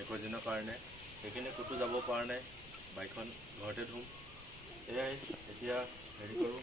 21 দিনৰ কাৰণে সেইখিনি ক'তো যাব পৰা নাই বাইকখন ঘৰতে ধুম এয়াই এতিয়া হেৰি কৰোঁ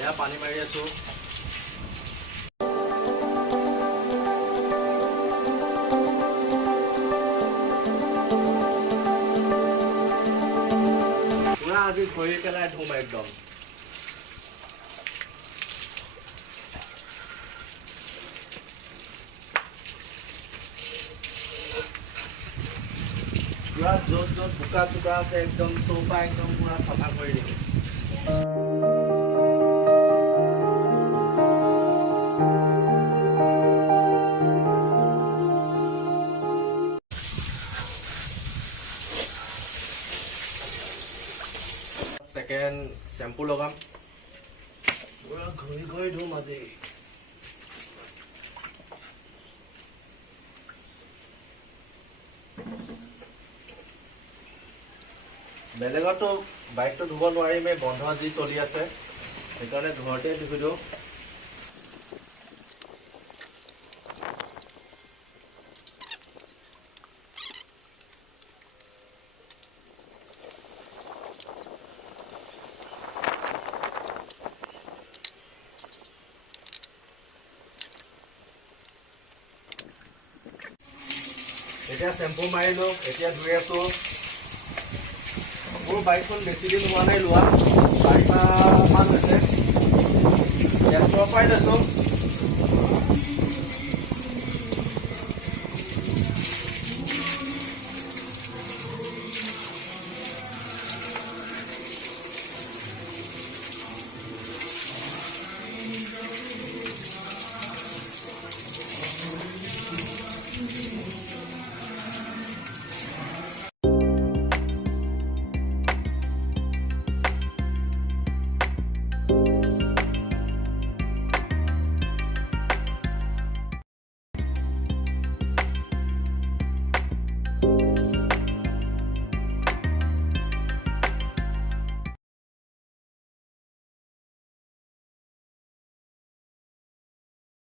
এয়া পানী মাৰি আছোঁ পুৰা আজি ধৰি পেলাই ধুম একদম পুৰা য'ত য'ত বোকা চোকা আছে একদম চৌপা একদম পুৰা চাফা কৰি দিম সেকেন্ড শ্যাম্পু লগাম পুৰা ঘঁহি ঘঁহি ধুম আজি বেলেগতো বাইকটো ধুব নোৱাৰিমেই বন্ধ যি চলি আছে সেইকাৰণে ঘৰতে ধুই দিওঁ এতিয়া শ্যাম্পু মাৰিলো এতিয়া ধুই আছো মোৰ বাইকখন বেছি দিন হোৱা নাই লোৱা 4 মাহ মান হৈছে তেজপুৰৰ পৰাই লৈছোঁ